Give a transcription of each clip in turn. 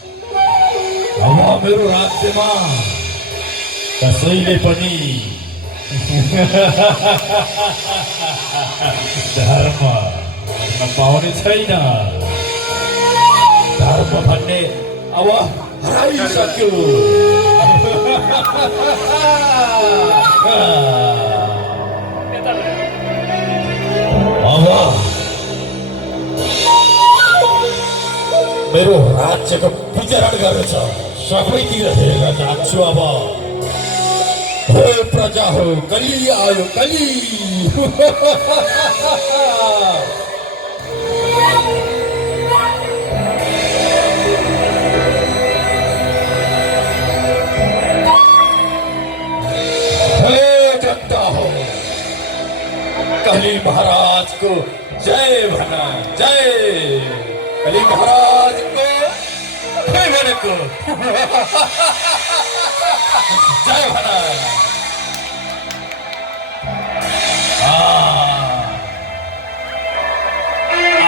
अब मेरो राज्यमा कसैले पनि धर्म गर्न पाउने छैन। धर्म भन्ने अब हराइसक्यो। अब मेरो राज्यको वितरण गरेछ सबैतिर हेरेर जान्छु। अब हे प्रजा हो, कली आयो कली। हे जनता हो, कली महाराज को जय भना, जय कली महाराज को को जय भना।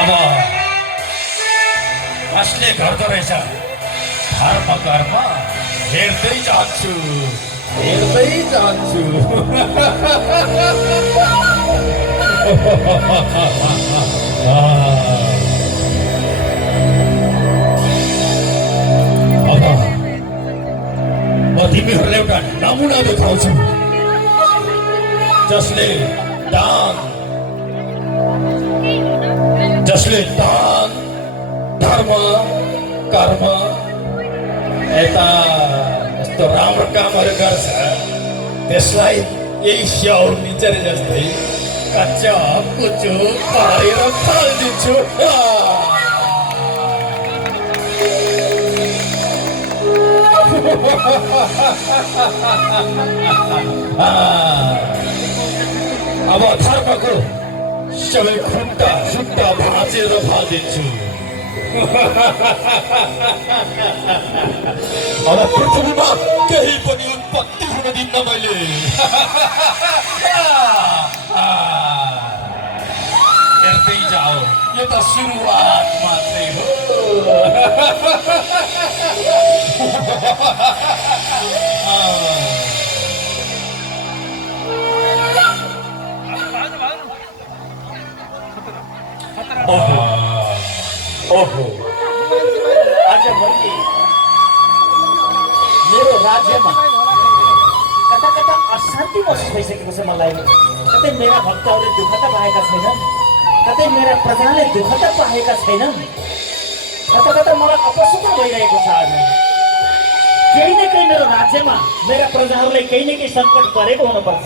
अब कसले गर्दो रहेछ धर्म कर्म हेर्दै जान्छु, हेर्दै जान्छु। म तिमीहरूलाई एउटा नमुना देखाउँछु जसले दान धर्म कर्म यता यस्तो राम्रो कामहरू गर्छ त्यसलाई यही स्याउ निचरे जस्तै कच्चा कुचो पारेर फालिदिन्छु। अब धर्मको सबै खुट्टा सुट्टा भाँचेर फालिदिन्छु। अब पृथ्वीमा केही पनि उत्पत्ति हुन दिन्न मैले। हेर्दै जाऊ, यो त सुरुवात मात्रै हो। ओहो, आज मैले मेरो राज्यमा कता कता अशान्ति महसुस भइसकेको छ मलाई। कतै मेरा भक्तहरूले दुःख त पाएका छैनन्, कतै मेरा प्रजाले दुःख त पाएका छैनन्, कता कता मलाई अपसुख भइरहेको छ। आज केही न केही मेरो राज्यमा मेरा प्रजाहरूलाई केही न केही सङ्कट परेको हुनुपर्छ।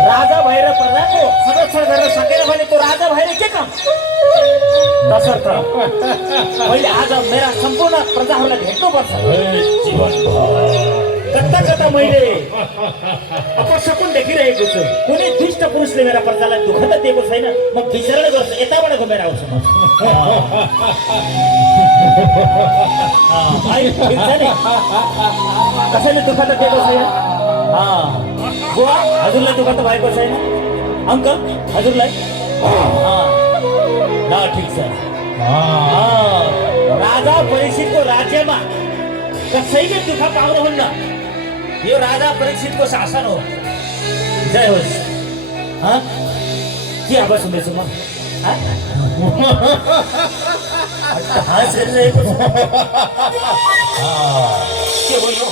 राजा भएर प्रजाको संरक्षण गर्न सकेन भने त्यो राजा भएर के काम? तसर्थ मैले आज मेरा सम्पूर्ण प्रजाहरूलाई भेट्नुपर्छ। कता कता मैले अपशकुन देखिरहेको छु। कुनै दुष्ट पुरुषले मेरा प्रजालाई दुःख त दिएको छैन। म विचरण गर्छु, यताबाट घुमेर आउँछु म। कसैले दुःख त दिएको छैन। बुवा, हजुरलाई दुःख त भएको छैन? अङ्कल, हजुरलाई? ल ठिक छ। राजा परीक्षितको राज्यमा कसैले दुःख पाउनुहुन्न। यो राजा परीक्षितको शासन हो। जय होस्। के आवाज सुन्दैछु म? के हो यो?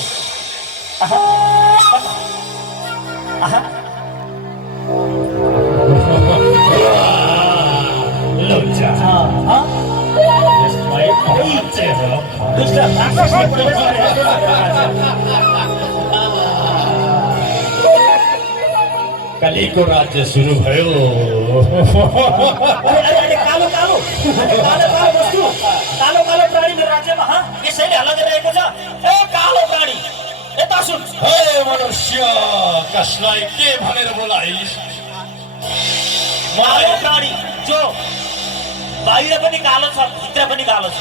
कलीको राज्य सुरु भयो। कालो कालो वस्तु, कालो कालो प्राणी मेरो राज्यमा यसैले हल्ला गरिरहेको छ। ए कालो प्राणी, यता सुन। हे मनुष्य, कसलाई के भनेर बोलाइस्? कालो प्राणी जो बाहिर पनि कालो छ, भित्र पनि कालो छ।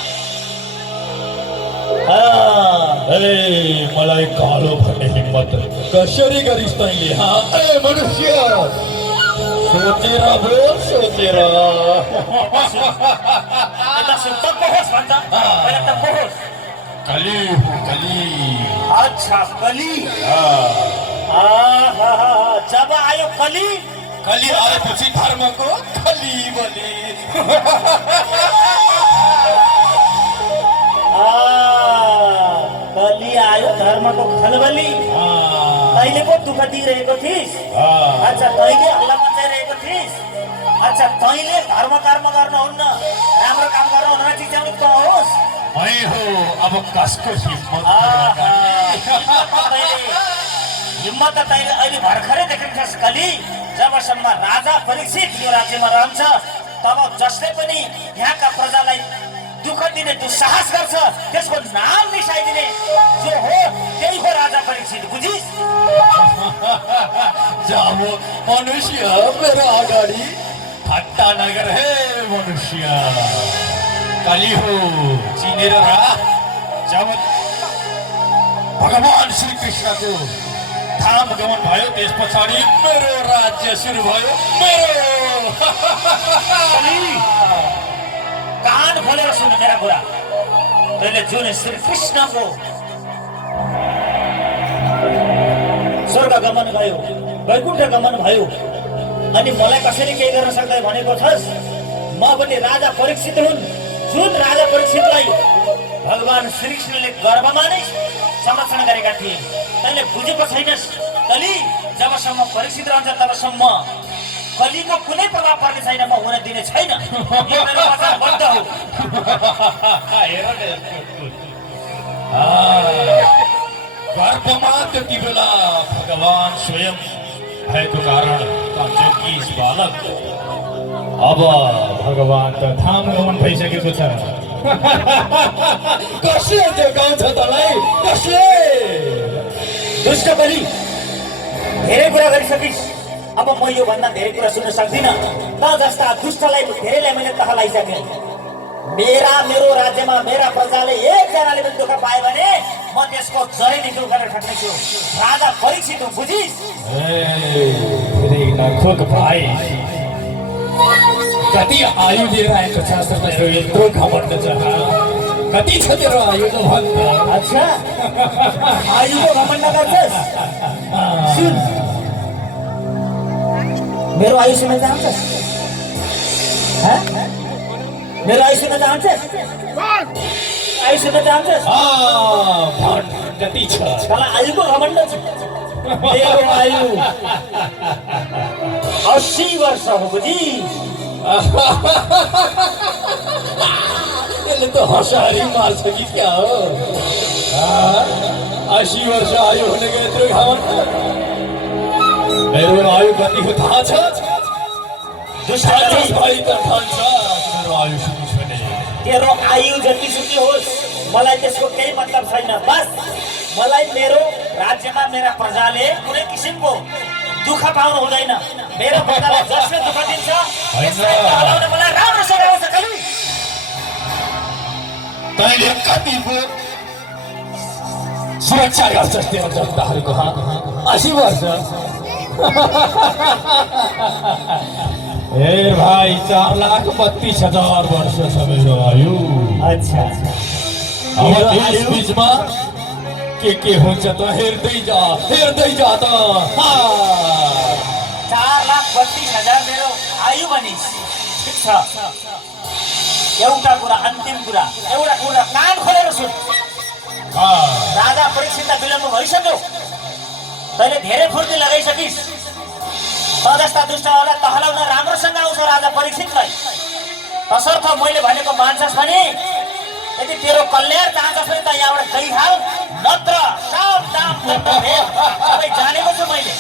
मलाई कालो भन्ने हिम्मत कसरी गरिस् तैँले? ए मनुष्य, सोचेर बोल, सोचेर। कली हो कली। अच्छा कली। हाँ, जब आयो कली कली आएपछि धर्मको खली बने। कली आयो धर्मको खलबली। तैँले पो दुःख दिइरहेको थिइस्। अच्छा तैँले हल्ला मचाइरहेको थिइस्। अच्छा तैँले धर्म कर्म गर्नुहुन्न, राम्रो काम गर्नुहुन्न, चिच्याउने त होस्। मैं हो अब कसको हिम्मत। हिम्मत त तैँले अहिले भर्खरै देखिन्छस् कली। जबसम्म राजा परीक्षित यो राज्यमा रहन्छ तब जसले पनि यहाँका प्रजालाई दुःख दिने दुस्साहस गर्छ त्यसको नाम मिसाइदिने जो हो त्यही हो राजा परीक्षित, बुझिस्? जब मनुष्य मेरो अगाडि ठट्टा नगर हे मनुष्य। कली हो चिनेर राख। जब भगवान श्री कृष्णको धाम गमन भयो त्यस पछाडि मेरो राज्य सुरु भयो मेरो। कान खोलेर सुन मेरा कुरा। तैँले जुन श्री कृष्णको स्वर्ग गमन भयो, वैकुण्ठ गमन भयो अनि मलाई कसरी केही गर्न सक्दैन भनेको छस्। म पनि राजा परीक्षित हुन्। जुन राजा परीक्षितलाई भगवान श्रीकृष्णले गर्भमा नै संरक्षण गरेका थिए। तैँले बुझेको छैनस् कली। जबसम्म परीक्षित रहन्छ तबसम्म कलीको कुनै प्रभाव पर्ने छैन, म हुन दिने छैन। यो मेरो वचनबद्ध हो। गर्भमा त्यति बेला भगवान स्वयं भएको कारण जोगीस बालक अब भगवान त धाम गमन भइसकेको छ। कसले जोगाउँछ तँलाई? कसले? दुष्ट बलि, धेरै कुरा गरिसकिस्। अब म यो भन्दा धेरै कुरा सुन्न सक्दिनँ। त जस्ता दुष्टलाई धेरैलाई मैले तह लगाइसकेँ। मेरो राज्यमा मेरा प्रजाले एकजनाले पनि दुःख पायो भने म त्यसको जरैदेखि उखालेर फ्याँक्नेछु। राजा परीक्षित हुँ, बुझिस्? धेरै नखोक भाइ, कति आयु लिएर आएको छ तेरो यत्रो घमण्ड छ? कति छ तेरो आयु त भन् त? अच्छा आयुको घमण्ड गर्छस्? सुन, मेरो आयु सुन्न चाहन्छस्? मेरो आयु सुन्न चाहन्छस्? आयु सुन्न चाहन्छस्? कति छ? तँलाई आयुको घमण्ड छ? मेरो आयु 80 वर्ष हो, बुझिस्? यसले त हँसारी मार्छ कि क्या हो? 80 वर्ष आयु हुनेको यत्रो घमण्ड? मेरो आयु कतिको थाहा छ? भाइ त खान्छ मेरो आयु सुनि सुने। तेरो आयु जतिसुकै होस् मलाई त्यसको केही मतलब छैन। बस मलाई मेरो राज्यमा मेरा प्रजाले कुनै किसिमको दुःख पाउनु हुँदैन। मेरो प्रजालाई जसले दुःख दिन्छ त्यसलाई हटाउन मलाई राम्रोसँग आउँछ कली। तैँले कतिको सुरक्षा गर्छस् तेरो जनताहरूको? 80 वर्ष? ए भाइ 4,32,000 वर्ष छ मेरो आयु। अच्छा अब यस बिचमा के हुन्छ त हेर्दै जा त। 4,32,000 मेरो आयु भनिस्? ठिक छ। एउटा कुरा, अन्तिम कुरा, एउटा कुरा कान खोलेर सुन। राजा परीक्षितलाई विलम्ब भइसक्यो। तैँले धेरै फुर्ती लगाइसकिस्। त जस्ता दुष्टहरूलाई तहलाउन राम्रोसँग आउँछ राजा परीक्षितलाई। तसर्थ मैले भनेको मान्छस् भने यदि तेरो कल्याण चाहन्छस् भने त यहाँबाट गइहाल, नत्र सावधान सबै जानेको छु मैले।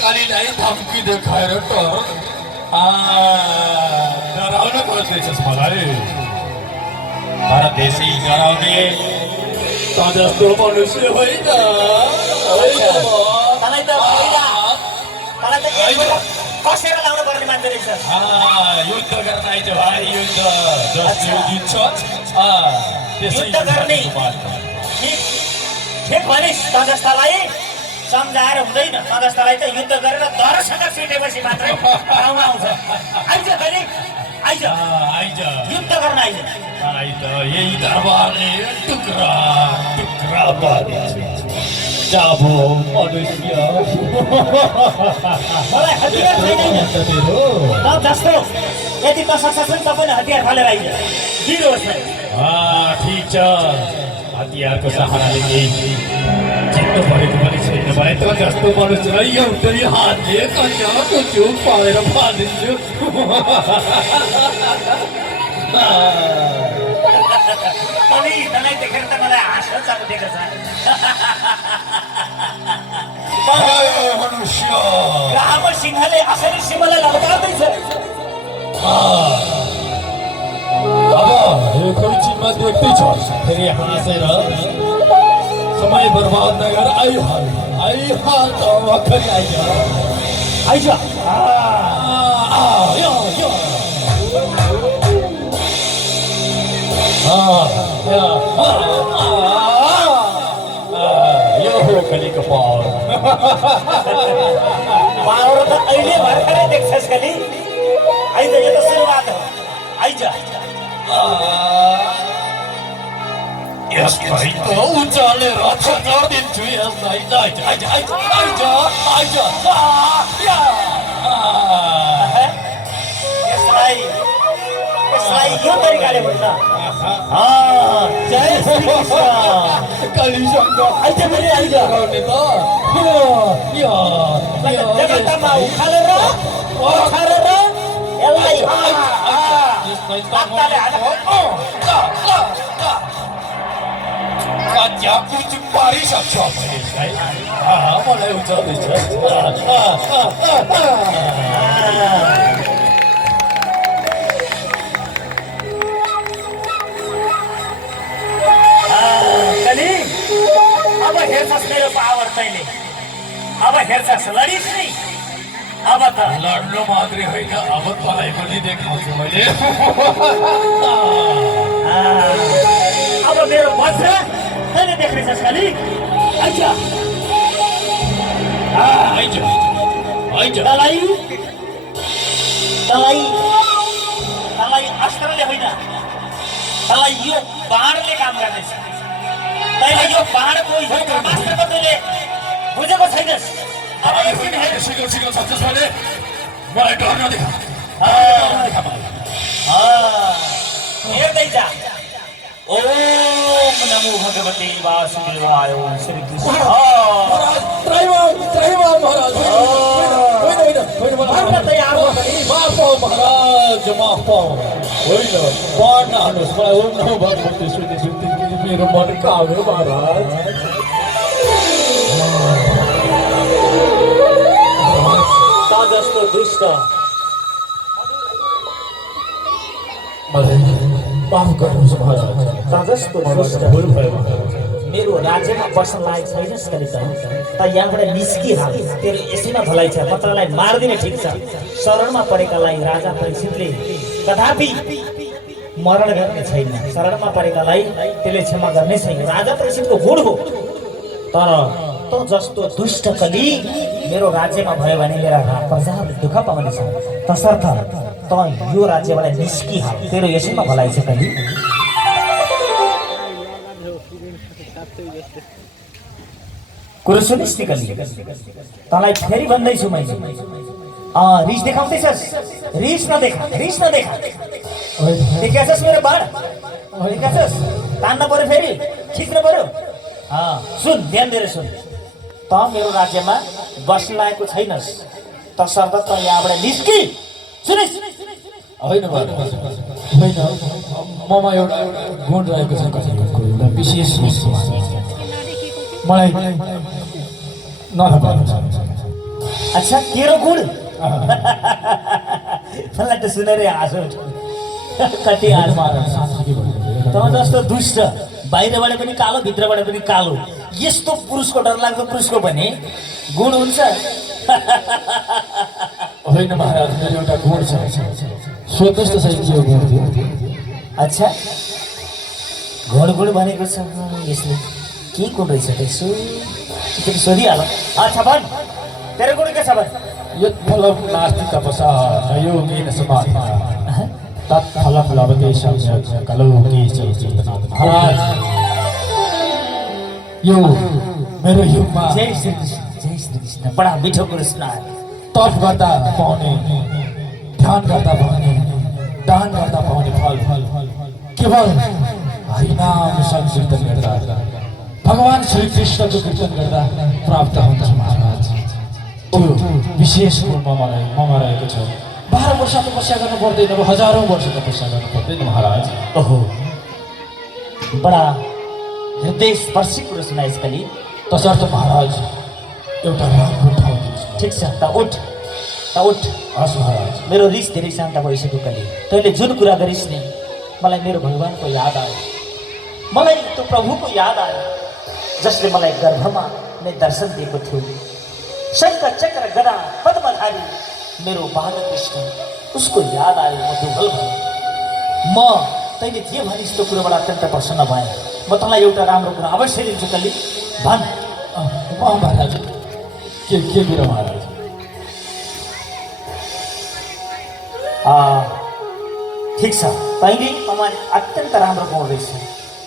कलिलाई धम्की देखाएर डराउन खोज्दैछस् मलाई? तर देशै डराउने त जस्तो मनुष्य होइन। तँलाई त कसेर लाउनु पर्ने मान्छे रहेछ। युद्ध गर्न आइज भाइ, युद्ध जसले जित्छ युद्ध गर्ने ठिक भनिस्। त जस्तालाई सम्झाएर हुँदैन। त जस्तालाई त युद्ध गरेर दरसँग सिटेपछि मात्रै ठाउँमा आउँछ। आइज कहिले आइज आइज युद्ध गर्न आइज। यही दरबारले टुक्रा जाबो मनुष्य मलाई हतियार छैन त जस्तो यति त सक्छ नि तपाईँले हतियार फालेर आइज दिनुहोस् न ठिक छ हतियारको सहाराले केही जित्नु परेको पनि छैन भने त जस्तो मनुष्यलाई एउटै हातले कन्याको चुप पारेर फालिदिन्छु अनि तँलाई देखेर त मलाई हाँस उठेको छ मनुष्य रामको सिंहले असली सिंहलाई लम्काउँदैछ अब एकैछिनमा देख्दैछ फेरि हाँसेर समय बर्बाद नगर आइहाल त भर्खरै आइज यो हो कलिको पावर पावर त अहिले भर्खरै देख्छस् कली आइज यो त सुरुवात हो आइज यसलाई त उचालेर छर्दिन्छु यसलाई यसलाई यो तरिकाले हुन्छ जय श्री कृष्ण कलिसँग आइज फेरि आइज गर्ने त जगतमा उखालेर यसलाई हातले हानेको कच्चा कुछ पारिसक्छ मलाई उचाल्दैछ कली अब हेर्छस् मेरो पावर तैँले अब हेर्छस् लडिस् नि अब त लड्नु मात्रै होइन अब तँलाई पनि देखाउँछु मैले अब मेरो वज्र तैँले देख्नेछस् कली आइज तँलाई अस्त्रले होइन तँलाई यो बाणले काम गर्नेछ तैँले यो बाणको यो ब्रह्मास्त्रको तैँले बुझेको छैनस् अब एकछिन हेर सिक्न सक्छस् भने मलाई डर नदेखा हेर्दै जा ओम नमो भगवते वासुदेवाय श्री कृष्ण मर्न तयार हो भने माफ पाऊ होइन बाढ नहाल्नुहोस् मलाई ओम नमो भगवते सुन्दै मेरो मन काम्रो महाराज ता जस्तो दुष्ट मलाई माफ गर्नुहोस् महाराज ता जस्तो दुष्ट भुल भयो मेरो राज्यमा बस्न लायक छैनस् कहिले त यहाँबाट निस्किहाल तेरो यसैमा भलाइ छ पत्रलाई मारिदिने ठिक छ शरणमा परेकालाई राजा परीक्षितले कदापि मरण गर्ने छैन शरणमा परेकालाई त्यसले क्षमा गर्ने छैन राजा परीक्षितको गुण हो तर त जस्तो दुष्ट कली मेरो राज्यमा भयो भने मेरा प्रजाले दुःख पाउनेछ तसर्थ त यो राज्यबाट निस्किहाल तेरो यसैमा भलाइ छ कली कुरो सुनिस् नि कली तँलाई फेरि भन्दैछु मैले रिस देखाउँदैछस् रिस नदेखा देखाछस् मेरो बाण देखाछस् तान्न पर्यो फेरि खिच्नु पर्यो सुन ध्यान दिएर सुन त मेरो राज्यमा बस्न लागेको छैनस् तसर्थ त यहाँबाट निस्कि सुनिस् होइन ममा एउटा गुण रहेको छ कसैको एउटा विशेष मलाई नथाहा अच्छा तेरो गुण मलाई त सुनेर हाँसो कति त जस्तो दुष्ट बाहिरबाट पनि कालो भित्रबाट पनि कालो यस्तो पुरुषको डरलाग्दो पुरुषको भने गुण हुन्छ होइन महाराज मेरो एउटा गुण छ सोध्नुहोस् त सही के हो गुण थियो अच्छा गुण भनेको छ यसले के गुण रहेछ त्यसो फेरि सोधिहाल अच्छा भन् तेरो गुण के छ भन् यत्फलं नास्ति तपसा न योगेन समाधिना तत्फलं लभते सम्यक् कलौ केशव चेतनात् महाराज यो मेरो युगमा जय श्री कृष्ण बडा मिठो कुरो सुनाए तप गर्दा पाउने, ध्यान गर्दा पाउने, दान गर्दा पाउने फल केवल हरिनाम संकीर्तन गर्दा, भगवान श्री कृष्णको कीर्तन गर्दा प्राप्त हुन्छ महाराज। त्यो विशेष गुणमा ममा रहेको छ। 12 वर्ष तपस्या गर्नु पर्दैन, अब हजारौँ वर्ष तपस्या गर्नु पर्दैन महाराज। ओहो, बडा हृदय स्पर्शी कुरो सुनाए यसका लिए। तसर्थ महाराज एउटा राम्रो ठाउँ दिनुहोस्। ठिक छ, त उठ। हस् महाराज। मेरो रिस धेरै शान्त भइसक्यो कली। तैँले जुन कुरा गरिस् नि, मलाई मेरो भगवानको याद आयो, मलाई त्यो प्रभुको याद आयो जसले मलाई गर्भमा नै दर्शन दिएको थियो। शङ्ख चक्र गदा पद्मधारी मेरो बालकृष्ण, उसको याद आयो। म दुर्बल भएँ। म तैँले जे भनिस् त्यो कुरोबाट अत्यन्त प्रसन्न भएँ। म तँलाई एउटा राम्रो कुरा अवश्य दिन्छु कली, भन्। महाराज के मेरो महाराज? ठिक छ, तैँले मलाई अत्यन्त राम्रो गुण रहेछ।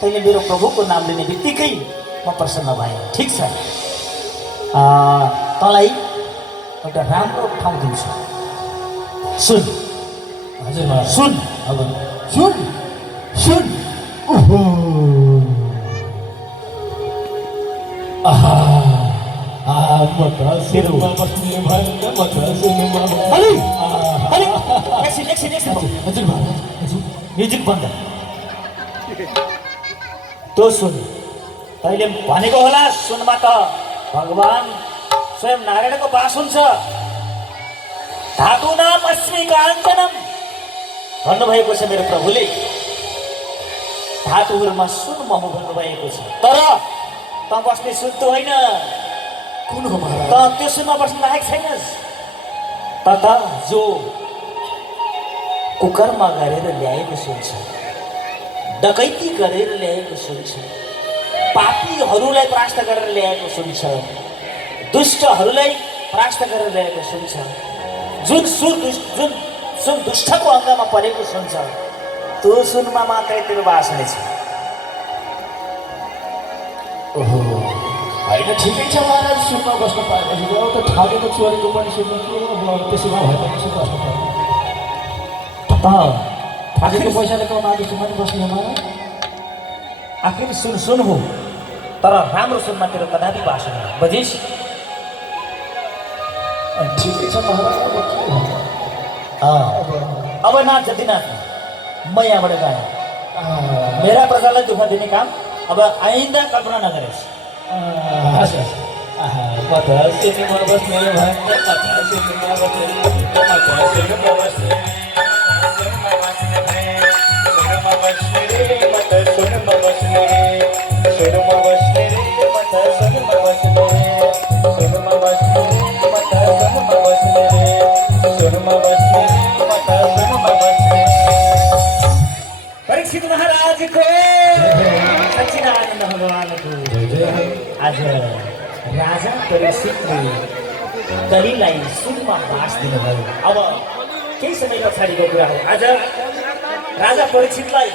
तैँले मेरो प्रभुको नाम लिने बित्तिकै म प्रसन्न भएँ। ठिक छ, तँलाई एउटा राम्रो ठाउँ दिन्छु। सुन। हजुर महाराज। सुन। अब सुन। ओहो, म्युजिक बन्द। त्यो सुन, तैँले भनेको होला सुनमा त भगवान स्वयं नारायणको बास हुन्छ। धातु नाम अस्मि काञ्चनम भन्नुभएको छ मेरो प्रभुले। धातुहरूमा सुन मह भन्नुभएको छ। तर त बस्ने सुन त होइन। कुन हो महाराज? त त्यो सुनमा बस्न लायक छैनस्। त जो कुकर्म गरेर ल्याएको सुन छ, डकैती गरेर ल्याएको सुन छ, पापीहरूलाई परास्त गरेर ल्याएको सुन छ, दुष्टहरूलाई परास्त गरेर ल्याएको सुन छ, जुन सुन दुष्टको अङ्गमा परेको सुन छ, त्यो सुनमा मात्रै तेरो बास हुनेछ। ओहो, होइन ठिकै छ महाराज। सुनमा बस्न पाएपछि एउटा ठागेको चोरेको पनि सुनमा के हो? त्यसैमा भए पनि सुन बस्नु पर्यो। ठागेको पैसाले कमाएको सुनमा नि बस्ने महाराज। आखिर सुन हो, तर राम्रो सुनमा तेरो कदापि बास हुँदैन। बुझिस्? ठिकै छ महाराज। अब नाच जति नाच, म यहाँबाट गएँ। मेरा प्रजालाई दुःख दिने काम अब आइन्दा कल्पना नगरेस्। सिनेमा बस्ने परीक्षित महाराज को सच्चिदानंद भगवान को आज राजा परीक्षितले कलीलाई सुनमा बास दिनुभयो। अब केही समय पछाडिको कुरा हो। आज राजा परीक्षितलाई